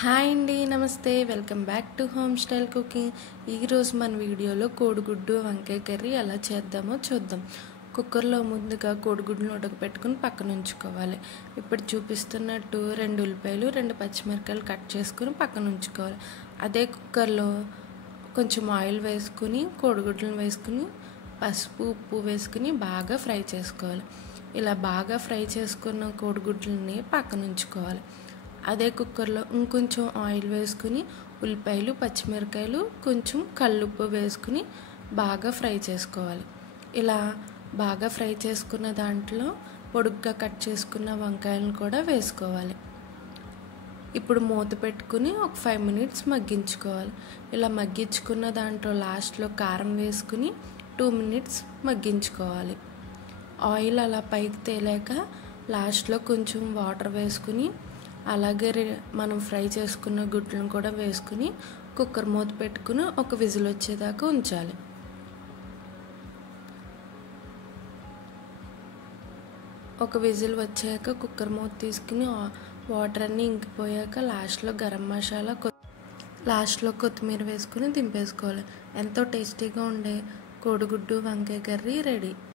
Hi అండి, నమస్తే. Welcome back to home style cooking. ఈరోజు మన వీడియోలో కోడిగుడ్డు వంకాయ కర్రీ ఎలా చేద్దామో చూద్దాం. కుక్కర్లో ముందుగా కోడిగుడ్డును ఉడకపెట్టుకుని పక్కన ఉంచుకోవాలి. ఇప్పుడు చూపిస్తున్నట్టు 2 ఉల్లిపాయలు 2 పచ్చిమిరపకాయలు కట్ చేసుకుని పక్కన ఉంచుకోవాలి. అదే కుక్కర్లో కొంచెం ఆయిల్ వేసుకుని కోడిగుడ్లను వేసుకుని పసుపు ఉప్పు వేసుకుని బాగా ఫ్రై చేసుకోవాలి. ఇలా బాగా ఫ్రై చేసుకున్న కోడిగుడ్లని పక్కన ఉంచుకోవాలి. అదే కుక్కర్లో ఇంకొంచెం ఆయిల్ వేసుకుని ఉల్లిపాయలు పచ్చిమిరపకాయలు కొంచెం కల్లుప్పు వేసుకుని బాగా ఫ్రై చేసుకోవాలి. ఇలా బాగా ఫ్రై చేసుకున్న దాంట్లో పొడుగ్గా కట్ చేసుకున్న వంకాయలను కూడా వేసుకోవాలి. ఇప్పుడు మూత పెట్టుకుని ఒక 5 మినిట్స్ మగ్గించుకోవాలి. ఇలా మగ్గించుకున్న దాంట్లో లాస్ట్లో కారం వేసుకుని 2 మినిట్స్ మగ్గించుకోవాలి. ఆయిల్ అలా పైకి తేలాక లాస్ట్లో కొంచెం వాటర్ వేసుకుని అలాగే మనం ఫ్రై చేసుకున్న గుడ్లను కూడా వేసుకుని కుక్కర్ మూత పెట్టుకుని ఒక విజిల్ వచ్చేదాకా ఉంచాలి. ఒక విజిల్ వచ్చాక కుక్కర్ మూత తీసుకుని వాటర్ అన్నీ ఇంకిపోయాక లాస్ట్లో గరం మసాలా లాస్ట్లో కొత్తిమీర వేసుకుని దింపేసుకోవాలి. ఎంతో టేస్టీగా ఉండే కోడిగుడ్డు వంకాయ కర్రీ రెడీ.